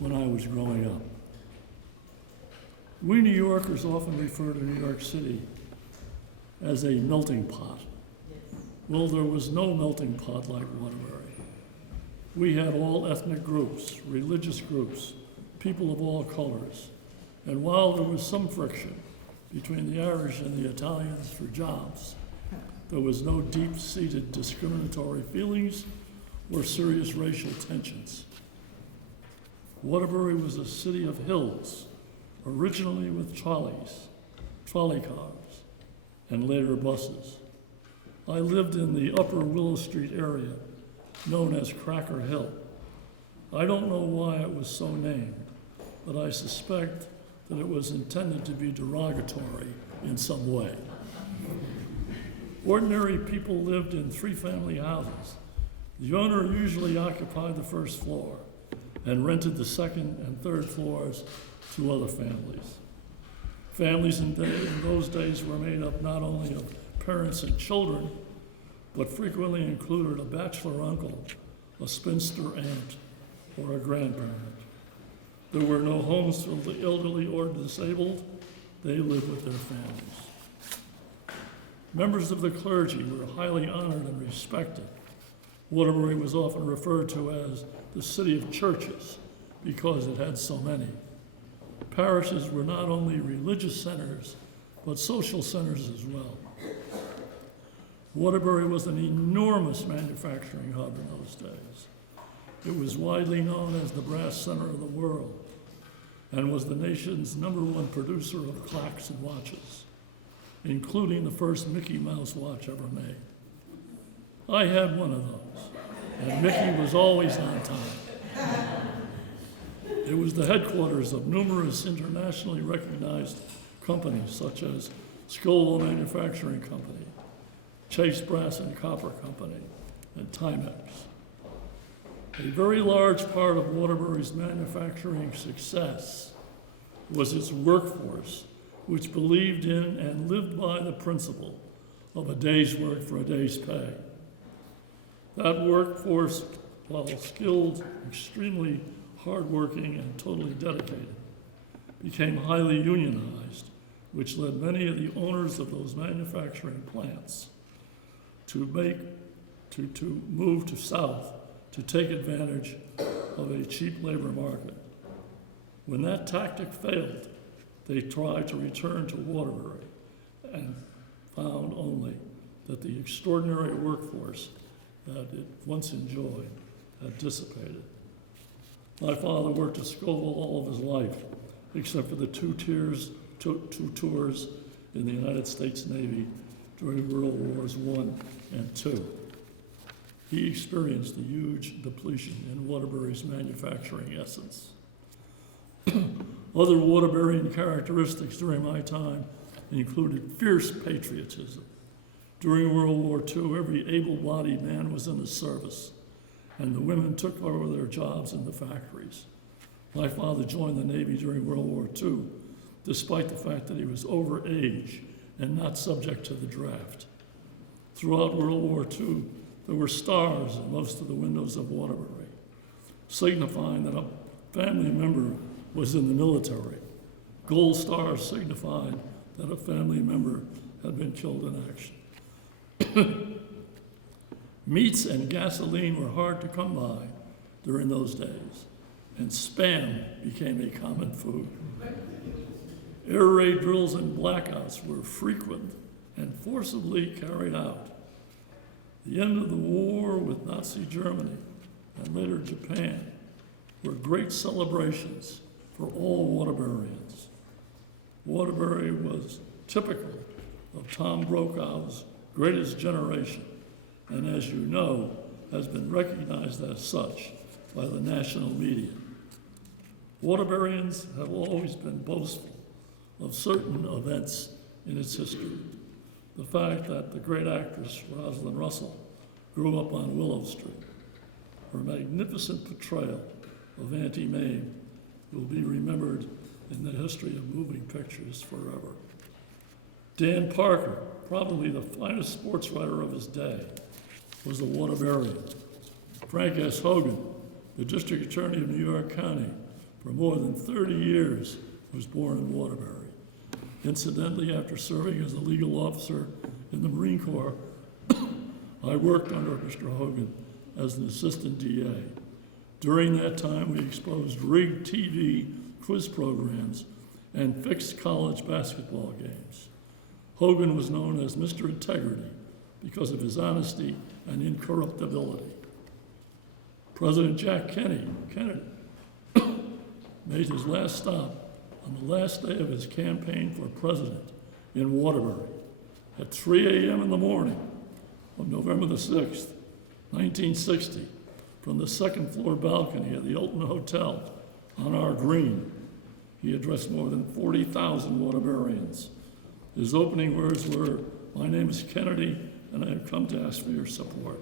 when I was growing up. We New Yorkers often refer to New York City as a melting pot. Well, there was no melting pot like Waterbury. We had all ethnic groups, religious groups, people of all colors. And while there was some friction between the Irish and the Italians for jobs, there was no deep-seated discriminatory feelings or serious racial tensions. Waterbury was a city of hills, originally with trolley cars, and later buses. I lived in the Upper Willow Street area, known as Cracker Hill. I don't know why it was so named, but I suspect that it was intended to be derogatory in some way. Ordinary people lived in three-family houses. The owner usually occupied the first floor and rented the second and third floors to other families. Families in those days were made up not only of parents and children, but frequently included a bachelor uncle, a spinster aunt, or a grandparent. There were no homes for the elderly or disabled. They lived with their families. Members of the clergy were highly honored and respected. Waterbury was often referred to as the city of churches because it had so many. Parishes were not only religious centers, but social centers as well. Waterbury was an enormous manufacturing hub in those days. It was widely known as the brass center of the world and was the nation's #1 producer of clocks and watches, including the first Mickey Mouse watch ever made. I had one of those, and Mickey was always on time. It was the headquarters of numerous internationally recognized companies such as Scoville Manufacturing Company, Chase Brass and Copper Company, and Timex. A very large part of Waterbury's manufacturing success was its workforce, which believed in and lived by the principle of a day's work for a day's pay. That workforce, while skilled, extremely hardworking, and totally dedicated, became highly unionized, which led many of the owners of those manufacturing plants to move to south to take advantage of a cheap labor market. When that tactic failed, they tried to return to Waterbury and found only that the extraordinary workforce that it once enjoyed had dissipated. My father worked at Scoville all of his life, except for the two tours in the United States Navy during World Wars I and II. He experienced a huge depletion in Waterbury's manufacturing essence. Other Waterburyan characteristics during my time included fierce patriotism. During World War II, every able-bodied man was in the service, and the women took over their jobs in the factories. My father joined the Navy during World War II, despite the fact that he was over age and not subject to the draft. Throughout World War II, there were stars in most of the windows of Waterbury, signifying that a family member was in the military. Gold stars signified that a family member had been killed in action. Meats and gasoline were hard to come by during those days, and Spam became a common food. Air raid drills and blackouts were frequent and forcibly carried out. The end of the war with Nazi Germany and later Japan were great celebrations for all Waterburyans. Waterbury was typical of Tom Brokaw's Greatest Generation, and as you know, has been recognized as such by the national media. Waterburyans have always been boastful of certain events in its history. The fact that the great actress Rosalind Russell grew up on Willow Street. Her magnificent portrayal of Auntie Mame will be remembered in the history of moving pictures forever. Dan Parker, probably the finest sports writer of his day, was a Waterburyan. Frank S. Hogan, the district attorney of New York County for more than 30 years, was born in Waterbury. Incidentally, after serving as a legal officer in the Marine Corps, I worked under Mr. Hogan as an assistant DA. During that time, we exposed rigged TV quiz programs and fixed college basketball games. Hogan was known as Mr. Integrity because of his honesty and incorruptibility. President Jack Kennedy made his last stop on the last day of his campaign for president in Waterbury at 3 a.m. in the morning of November the 6th, 1960, from the second floor balcony of the Hilton Hotel on our green. He addressed more than 40,000 Waterburyans. His opening words were, "My name is Kennedy, and I have come to ask for your support."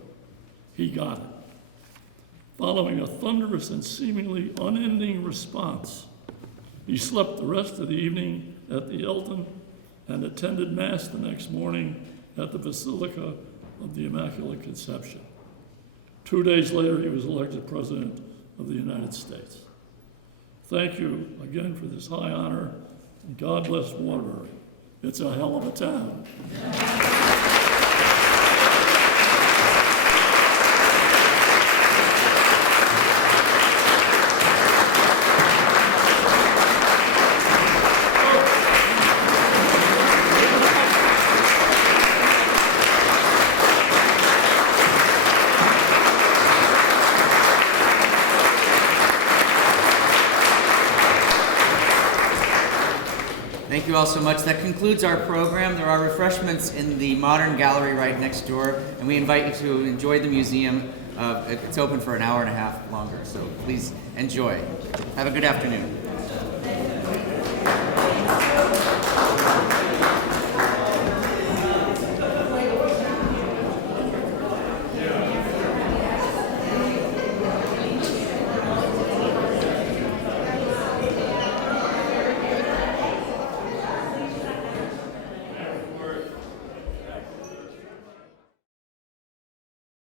He got it. Following a thunderous and seemingly unending response, he slept the rest of the evening at the Hilton and attended Mass the next morning at the Basilica of the Immaculate Conception. 2 days later, he was elected President of the United States. Thank you again for this high honor, and God bless Waterbury. It's a hell of a town. Thank you all so much. That concludes our program. There are refreshments in the Modern Gallery right next door, and we invite you to enjoy the museum. It's open for an hour and a half longer, so please enjoy. Have a good afternoon.